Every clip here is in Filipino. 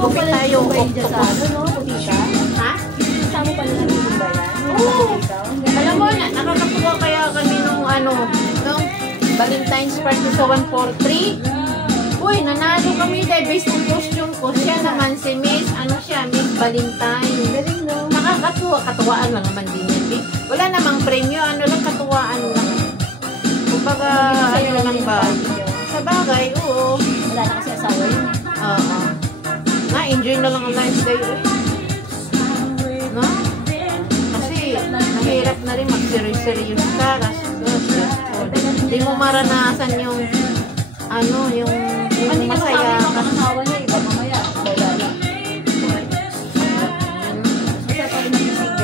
Magupit tayo. Ano, no? Pupita? Ha? Kasama pala sa mga ba yan? Oo. Alam mo na, nakakatuwa kaya kami nung nung Valentine's party sa 143. Uy, nanalo kami dahil based on costume ko. Siya naman si Miss Valentine. Galing, no? Nakakatuwa, katuwaan lang naman din yan. Wala namang premyo, lang katuwaan lang. Kumbaga, lang ba? Sa bagay, oo. Wala na kasi asawa yun. Oo. Na-enjoy na lang ang lunch day. No? Kasi, mahirap na rin mag-serious ka. Hindi mo maranasan yung yung masaya ka. Ang asawa niya, iba mamaya. Wala na. Masaya pa rin ang single.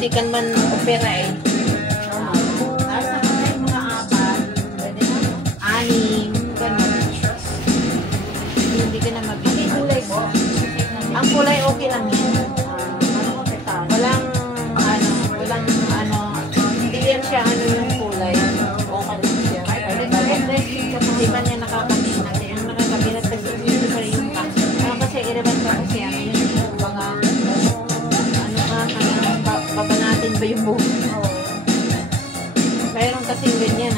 Hindi ka man opera eh. Nasa mga 4, 6, gano'n. Hindi ka na mabili. Kulay po? Ang kulay okay lang yan. Walang hindi yan siya yung kulay. Okay lang siya. Hindi man niya nakakabilat. Yung nakakabilat kasi hindi pa rin yung kasi irreban ka kasi yung mga babanatin ba yung buhok? Mayroon kasing ganyan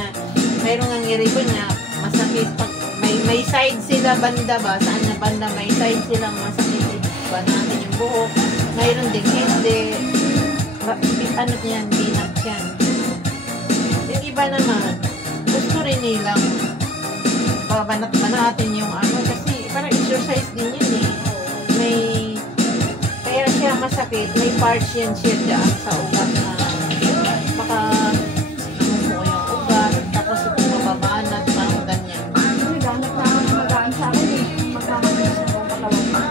mayroon ang i-ribbon na masakit pag may side sila banda ba? Saan na banda may side silang masakit banatin yung buhok. Mayroon din hindi. Yan, binag yan. Yung iba naman, gusto rin nilang babanat-banatin yung kasi parang exercise din yun eh. Kaya siya masakit, may parts yan siya dyan sa ugat na baka namumuo yung ugat, tapos ito mababanat, parang ganyan. May gamit na magaan sa akin eh. Magkakabilis na kung makalawang pa.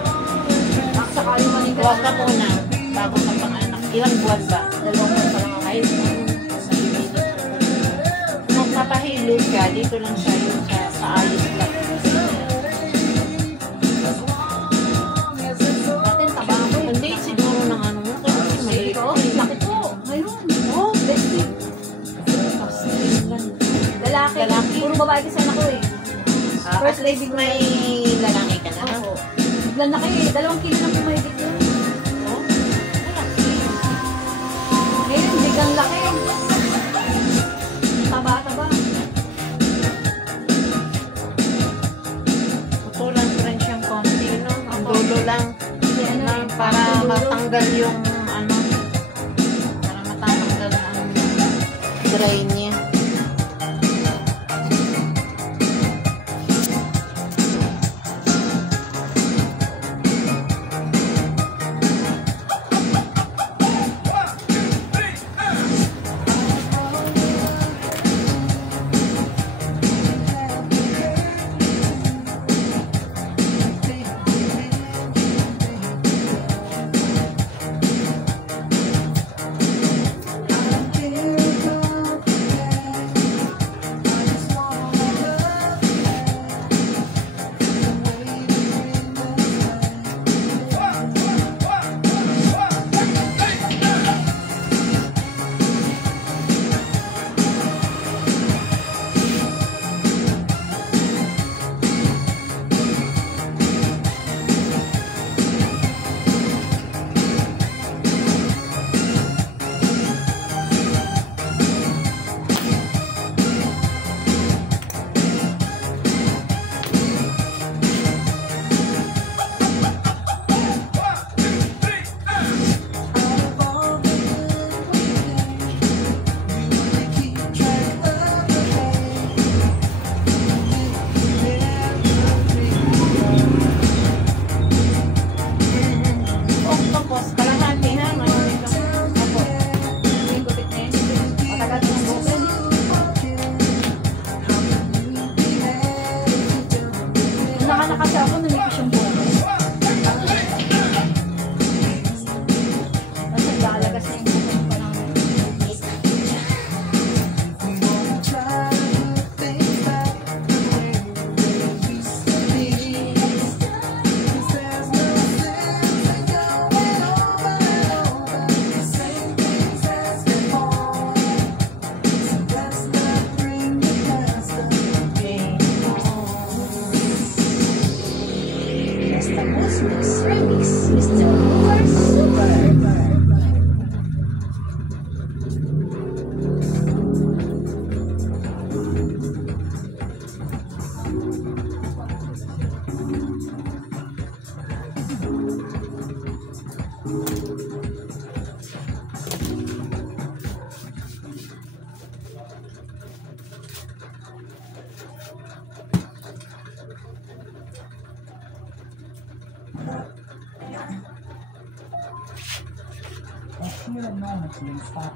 Sakali manigay. Huwag ka muna, bago ka pang anak. Ilang buwan ba? 2 buwan pa lang ang ayos. Kung magpapahilod ka, dito lang siya yung sa ayos lang. Hindi, siguro ng mo. Kasi may Laki po. Ngayon. Oh, bestie. Lalaki. Puro babae kasi anak ko eh. At least may lalaki ka na. Oo. Lalaki eh. 2 kilo lang pumahigit yun. Oh? Ngayon, bigang laki. Taba-taba. Putulan ko rin siyang konti, no? Ang dulo lang. Para matanggal yung para matanggal ang dry niya. na kasi ako, nanipis yung buko. Kasi lalagas na yung buko pa lang. Here a moment to stop.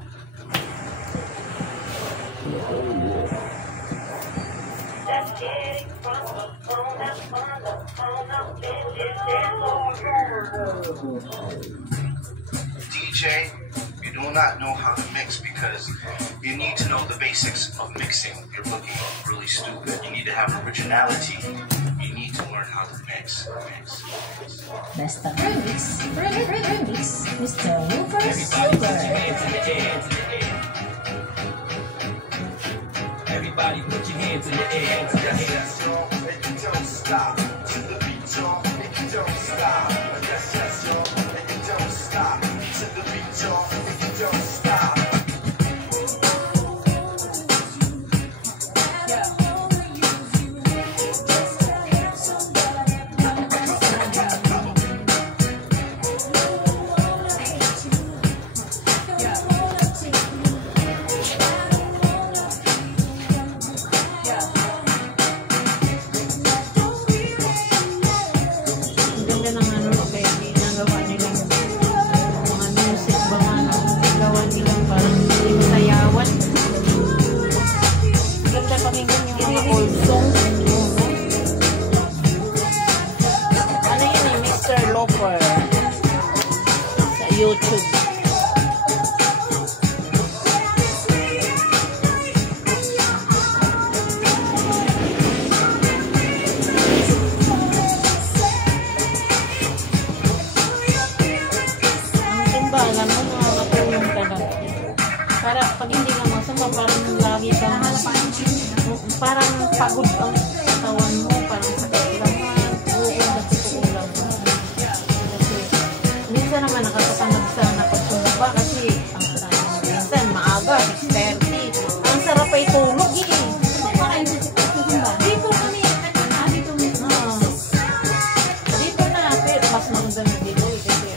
DJ, you do not know how to mix because you need to know the basics of mixing. You're looking really stupid. You need to have originality. You need to learn how to mix. Mr. Remix, Mr. Woofer Super. Everybody put your hands in the air. Yes, y'all, and you don't stop. To the beat, y'all, and you don't stop. Yes, y'all, and you don't stop. To the beat, y'all, and you don't stop. YouTube. Ang timbalan mo, nakakatulong talaga. Para pag hindi ka masama, parang lagi kang parang pagod ang katawan mo, parang sakit laman, ulam. Kasi minsan naman nakakatamad sa napagsumba kasi minsan maaga, 6:30. Ang sarap ay tulog eh. Dito kami, dito na, pero mas maganda na dito eh. Kasi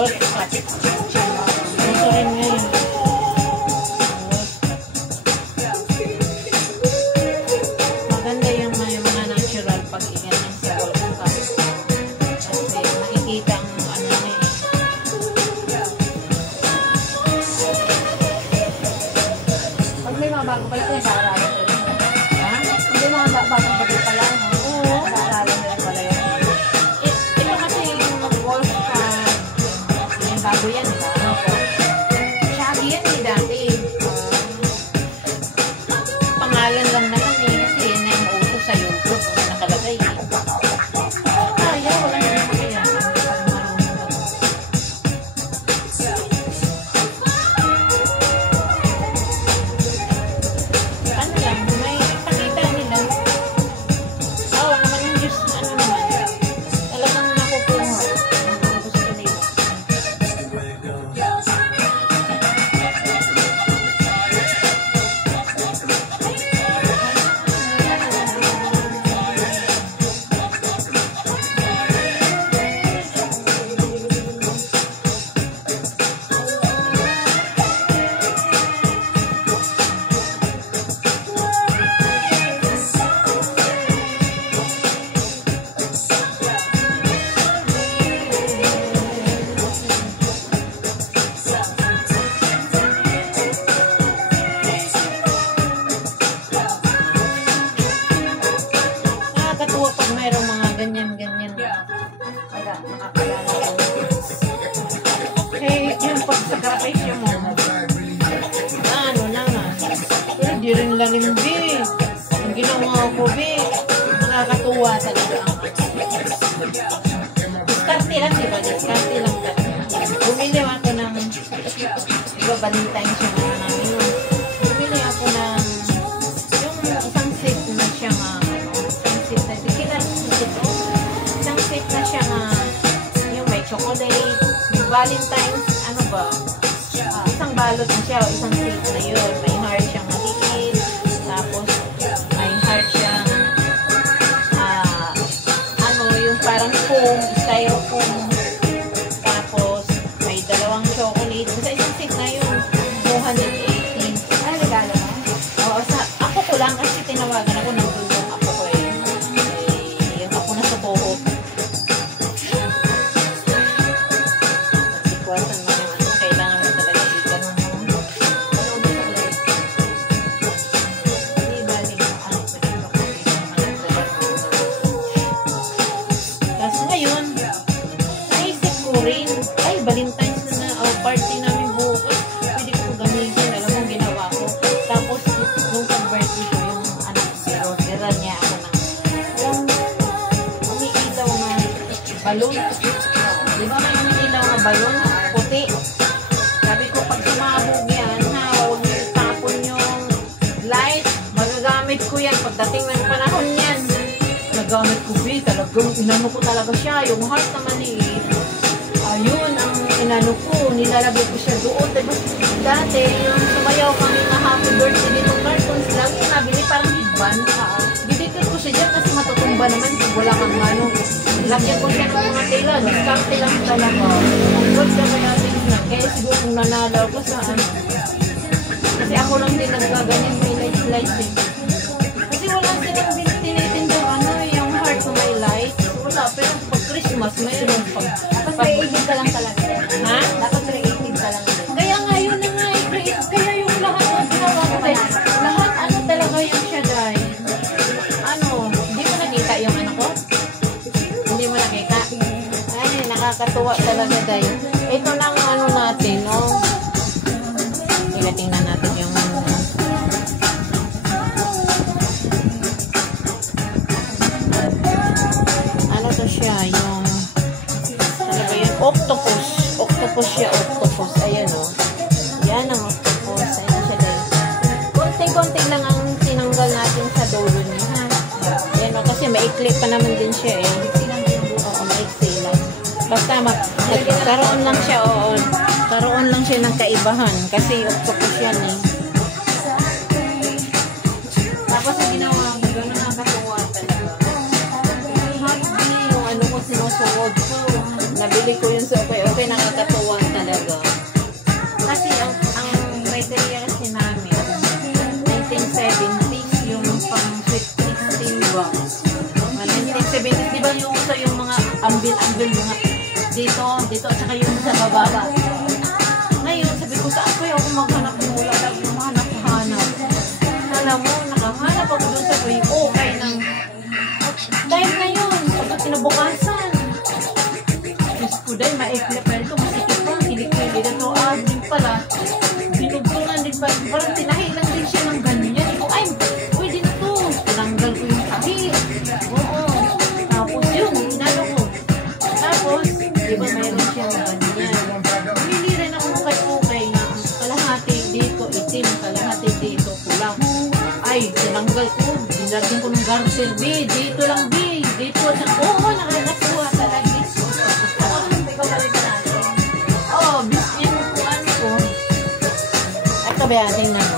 Wolf cut. Ito rin ngayon. Maganda yung mga natural pag-ingat sa wolf cut. Kasi makikita ang ano na eh. Pag may mga bago pala, nag-aaralan ko rin. Ha? Hindi mga bagong bago pala, no? Oo. Nag-aaralan ko rin pala yan. Ito kasi yung wolf cut. Yung bago yan, di ba? Shaggy yan eh dati. Pangalan lang naman eh. Kasi yan na yung uso sa YouTube. Kung nakalagay eh. Kaya, wala naman kaya. Pag marunong ako. Ano lang, may pakita nila. Oo, naman yung Diyos, ano naman. Talagang nakukuha. Ang gusto nila. Nakakatuwa pag mayroong mga ganyan-ganyan. Kaya, nakapalala ko. Eh, yung pagsakripisyo mo, ano naman. Pero di rin lalim, be. Ang ginawa ko, be. Nakakatuwa talaga. Diskarte lang, di ba? Diskarte lang talaga. Bumili ako ng, di ba, Valentine's yung ano namin yun. Bumili ako ng, yung isang set na siya nga, isang set na, isang set na siya nga, yung may chocolate, yung Valentine's, ano ba, isang balot na siya, isang set na yun, may heart siyang maliit, tapos may heart siyang, ano, yung parang foam, styrofoam, tapos may dalawang chocolate, basta isang set na yun, 218. Ay, regalo mo? Oo, ako ko lang kasi tinawagan ako ng tulong ako ko eh. Yung ako na sa buhok. Sikwasan mo yung ano, kailangan mo talaga i-ganon mo. Ano ulit ako lang? Hindi balik mo ano, pwede ba kung hindi naman nagdala mo. Tapos ngayon, naisip ko rin, ay, Valentine's na party namin bukas. Pwede ko gamitin, alam mo, ginawa ko. Tapos, nung pag-birthday ko, yung anak ko, dira niya ako ng, yung umiilaw na balon. Di ba may umiilaw na balon? Puti. Sabi ko, pag sumabog yan, ha, huwag niyo itapon yung light. Magagamit ko yan pagdating ng panahon yan. Nagamit ko, be, talagang inano ko talaga siya. Yung heart na maliit. Ayun, ang inano ko, nilalagay ko siya doon. Diba, dati, yung sumayaw kami na happy birthday dito cartoons, lagi nabili parang headband. Bibigyan ko siya dyan kasi matutumba naman kung wala kang ano. Lagyan ko siya ng mga tela, diskarte lang talaga. Ang good ka kaya tingnan. Kaya siguro kung nanalaw ko sa ano. Kasi ako lang din nagkaganyan, may lights eh. Kasi wala silang tinitinda ano, yung heart ko may lights. Wala, pero pag Christmas, mayroon pag Dapat creative ka lang talaga. ha? Dapat creative ka lang din. Kaya nga yun na nga eh. Kaya yung lahat ng ginawa ko dahil lahat ano talaga yung siya dahil. Ano, hindi mo nakita yung ano ko? Hindi mo nakita? Ay, nakakatuwa talaga dahil. Ito na ang ano natin, no? Tingnan natin yung ano to siya, yung ano ba yun? Octopus. Octopus siya, octopus. Ayan o. Yan ang octopus. Ayan siya dahil. Konting-konting lang ang tinanggal natin sa dulo niya, ha? Ayan o, kasi maikli pa naman din siya eh. Oo, maikli lang. Basta nagkaroon lang siya, oo. Karoon lang siya ng kaibahan. Kasi octopus yan eh. Tapos ang ginawa ko, gano'n nakakatuwa talaga. Happy yung ano ko sinusuot ko. Nabili ko yun sa okay, nakakatuwa. ba? 1970s, di ba yung uso yung mga ambil-ambil mga dito, at saka yung sa baba. Ngayon, sabi ko, saan ko ako maghanap ng wala lang yung mahanap-hanap. Alam mo, nakahanap ako doon sa way, okay ng time na yun, pagka kinabukasan. Diyos ko dahil, maikli pa ito, masikip pa, kilikili na ito, din pala. Binugtungan din pa, parang tinahilan din siya ng ganyan. Ay, pwede na to. Tinanggal ko yung tahi. Oo. Tapos yun, inano ko. Tapos, di ba mayroon siya ng ganyan. Hindi rin ako kay nga, kalahati dito, itim, kalahati dito, pulang. Ay, tinanggal ko. Dinagyan ko ng garcel, B. Dito lang, B. Dito. Oo, nakakasuha talaga. Oo, bisin ko, ano ko. Ito ba, tingnan.